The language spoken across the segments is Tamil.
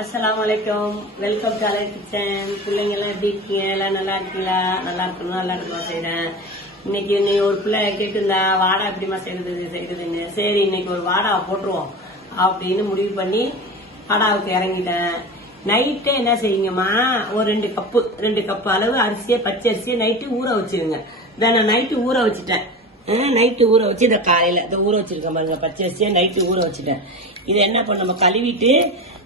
அஸ்ஸலாமு அலைக்கும். வெல்கம் டு அலை கிச்சன். பிள்ளைங்க எல்லாம் எப்படி இருக்கீங்க? எல்லாம் நல்லா இருக்கீங்களா? நல்லா இருக்கணும், நல்லா இருக்கணும் செய்யறேன். இன்னைக்கு ஒரு பிள்ளை கேட்டுருந்தா வாடா எப்படிமா செய்யறதுன்னு. சரி இன்னைக்கு ஒரு வாடா போட்டுருவோம் அப்படின்னு முடிவு பண்ணி வாடாவுக்கு இறங்கிட்டேன். நைட்டே என்ன செய்யுங்கம்மா, ஒரு 2 கப்பு அளவு அரிசியை, பச்சை அரிசியை நைட்டு ஊற வச்சிருங்க. நான் நைட்டு ஊற வச்சுட்டேன். நைட்டு ஊற வச்சு இந்த காலையில இதை ஊற வச்சிருக்கேன் பாருங்க. பச்சை அரிசியை நைட்டு ஊற வச்சுட்டேன். இதை என்ன பண்ண, நம்ம கழுவிட்டு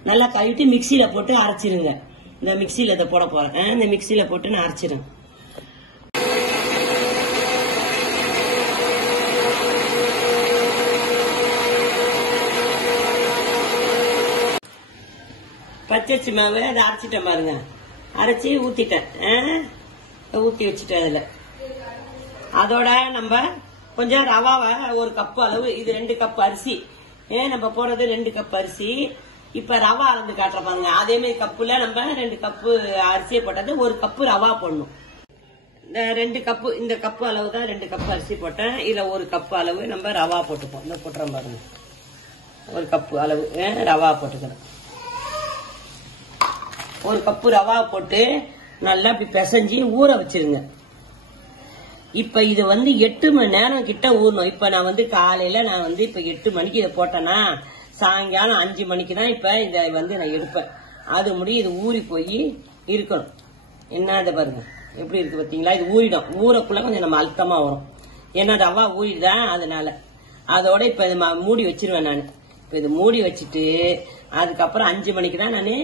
நல்லா கழுவிட்டு மிக்சியில போட்டு அரைச்சிருங்க. இந்த மிக்சியில இதை போட போறேன். இந்த மிக்சியில போட்டு நான் அரைச்சிருங்க. பச்சரிசி மாவு அதை அரைச்சிட்டேன் பாருங்க. அரைச்சி ஊத்திட்டேன், ஊத்தி வச்சுட்டேன். அதுல அதோட நம்ம கொஞ்சம் ரவாவை ஒரு கப்பு அளவு, இது 2 கப்பு அரிசி, நம்ம போடுறது 2 கப்பு அரிசி. இப்ப ரவா அளந்து காட்டுற பாருங்க. அதே மாதிரி கப்புல நம்ம 2 கப்பு அரிசியை போட்டது 1 கப்பு ரவா போடணும். இந்த 2 கப்பு, இந்த கப்பு அளவு தான் 2 கப்பு அரிசி போட்டேன். இதுல 1 கப்பு அளவு நம்ம ரவா போட்டுப்போம். இந்த போட்டுறோம் பாருங்க. 1 கப்பு அளவு ரவா போட்டுக்கிறோம். 1 கப்பு ரவா போட்டு நல்லா இப்படி பிசைஞ்சு ஊற வச்சிருங்க. இப்ப இது 8 மணி நேரம் கிட்ட ஊறணும். இப்ப நான் காலையில நான் இப்ப 8 மணிக்கு இதை போட்டேன்னா சாயங்காலம் 5 மணிக்கு தான் இப்ப இதை நான் எடுப்பேன். அது முடியும் இது ஊறி போய் இருக்கணும். என்ன இதை பாருங்க எப்படி இருக்கு பாத்தீங்களா? இது ஊறிடும். ஊறக்குள்ள கொஞ்சம் நம்ம அழுத்தமா வரும். ஏன்னா ரவா ஊறிதான், அதனால அதோட இப்ப இது மூடி வச்சிருவேன் நான். இப்ப இது மூடி வச்சுட்டு அதுக்கப்புறம் 5 மணிக்கு தான் நான்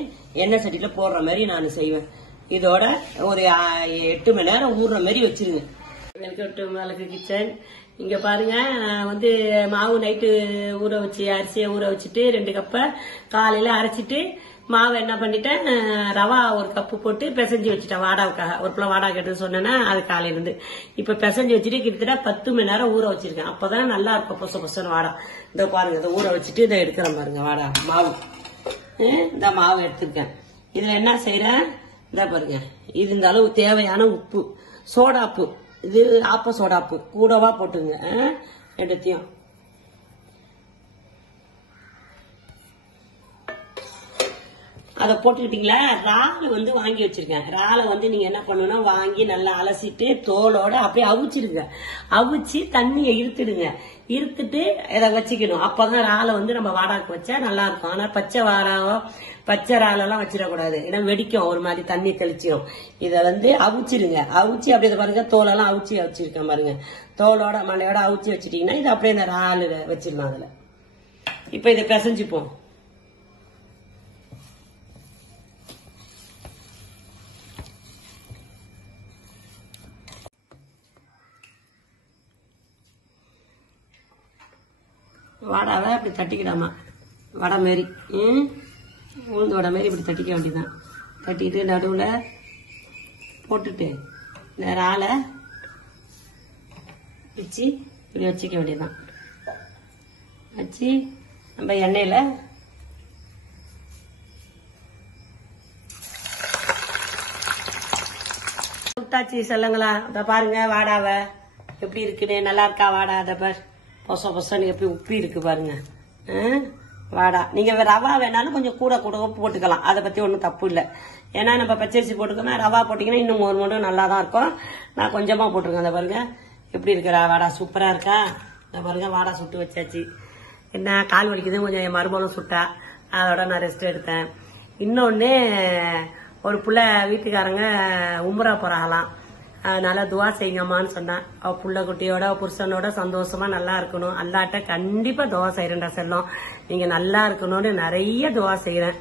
எண்ணெய் சட்டியில போடுற மாதிரி நான் செய்வேன். இதோட ஒரு 8 மணி நேரம் ஊறுற மாதிரி வச்சிருங்க. வெல்கம் டு அலை கிச்சன். இங்க பாருங்க, நான் மாவு நைட்டு ஊற வச்சு அரிசியை ஊற வச்சுட்டு 2 கப்பை காலையில அரைச்சிட்டு மாவை என்ன பண்ணிட்டேன், ரவா 1 கப்பு போட்டு பிசைஞ்சு வச்சுட்டேன் வாடாவுக்காக. ஒரு பிள்ளை வாடா கேட்டு சொன்னேன்னா அது காலையில இருந்து இப்ப பிசைஞ்சு வச்சுட்டு கிட்டத்தட்ட 10 மணி நேரம் ஊற வச்சிருக்கேன். அப்பதான் நல்லா இருக்கும் பொச பொசன்னு வாடா. இந்த பாருங்க, இதை ஊற வச்சுட்டு இதை எடுக்கிறேன் பாருங்க. வாடா மாவு, இந்த மாவு எடுத்திருக்கேன். இதுல என்ன செய்யறேன், இந்த பாருங்க, இது இந்த அளவு தேவையான உப்பு, சோடாப்பு, இது ஆப்ப சோடாப்பு கூடவா போட்டுங்க. எடுத்தையும் அதை போட்டுக்கிட்டீங்களா? இறால் வாங்கி வச்சிருக்கேன். இறாலை நீங்க என்ன பண்ணணும், வாங்கி நல்லா அலசிட்டு தோலோட அப்படியே அவிச்சிருங்க. அவிச்சு தண்ணியை இருத்துடுங்க. இருத்துட்டு இதை வச்சுக்கணும். அப்பதான் இறாலை நம்ம வாடாக்கு வச்சா நல்லா இருக்கும். ஆனா பச்சை இறாலெல்லாம் வச்சிடக்கூடாது. ஏன்னா வெடிக்கும், ஒரு மாதிரி தண்ணி தெளிச்சிடும். இதை அவிச்சிருங்க. அவிச்சு அப்படியே பாருங்க, தோலெல்லாம் அவிச்சு வச்சிருக்கேன் பாருங்க. தோலோட மண்டையோட அவிச்சு வச்சுட்டீங்கன்னா இது அப்படியே இந்த இறால் வச்சிடலாம். அதுல இப்ப இதை பிசைஞ்சுப்போம். வாடாவை அப்படி தட்டிக்கிடாமா, வடை மாரி, உளுந்து வடை மாரி இப்படி தட்டிக்க வேண்டியதான். தட்டிட்டு நடுவில் போட்டுட்டு இந்த இறாலை வச்சு இப்படி வச்சுக்க வேண்டியதான். வச்சு நம்ம எண்ணெயில் சுட்டாச்சு சொல்லுங்களா. அதை பாருங்க வாடாவை எப்படி இருக்குன்னு. நல்லா இருக்கா வாடா? அதை பாரு, பொச பொசன்னு எப்படி உப்பி இருக்கு பாருங்க. வாடா நீங்க ரவா வேணாலும் கொஞ்சம் கூட உப்பு போட்டுக்கலாம். அதை பத்தி ஒன்றும் தப்பு இல்லை. ஏன்னா நம்ம பச்சரிசி போட்டுக்கோமே, ரவா போட்டீங்கன்னா இன்னும் ஒரு மட்டும் நல்லா தான் இருக்கும். நான் கொஞ்சமா போட்டிருக்கேன். அதை பாருங்க எப்படி இருக்கிறா வாடா, சூப்பரா இருக்கா? அதை பாருங்க வாடா சுட்டு வச்சாச்சு. என்ன கால் வலிக்குது, கொஞ்சம் என் மருமகளும் சுட்டா, அதோட நான் ரெஸ்ட் எடுத்தேன். இன்னொன்னு, ஒரு புள்ள வீட்டுக்காரங்க உம்ரா போறாங்களாம். அதனால துவா செய்யுங்கம்மான்னு சொன்னான். அவ புள்ள குட்டியோட புருஷனோட சந்தோஷமா நல்லா இருக்கணும். அல்லாட்ட கண்டிப்பா துவா செய்யறேன்டா செல்லம். நீங்க நல்லா இருக்கணும்னு நிறைய துவா செய்யறேன்.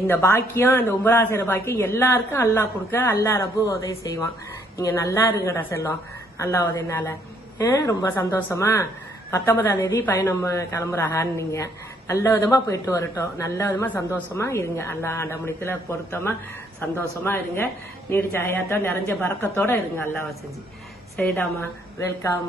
இந்த பாக்கியம், இந்த உம்ரா செய்யற பாக்கியம் எல்லாருக்கும் அல்லாஹ் கொடுக்க, அல்லாஹ் ரப்பு உதவி செய்வான். நீங்க நல்லா இருங்கடா செல்லம், அல்லாஹ் உதவினால. ரொம்ப சந்தோஷமா 19ஆம் தேதி பயணம் கிளம்புறாங்கன்னு. நீங்க நல்ல விதமா போயிட்டு வரட்டும். நல்ல விதமா சந்தோஷமா இருங்க. அல்லாஹ் ஆண்டவனுக்குல பொருத்தமா சந்தோஷமா இருங்க. நீடிச்ச ஹயாத்தோட நிறைஞ்ச பரக்கத்தோட இருங்க. அல்லாஹ் செஞ்சு சரிடாமா. வெல்கம்.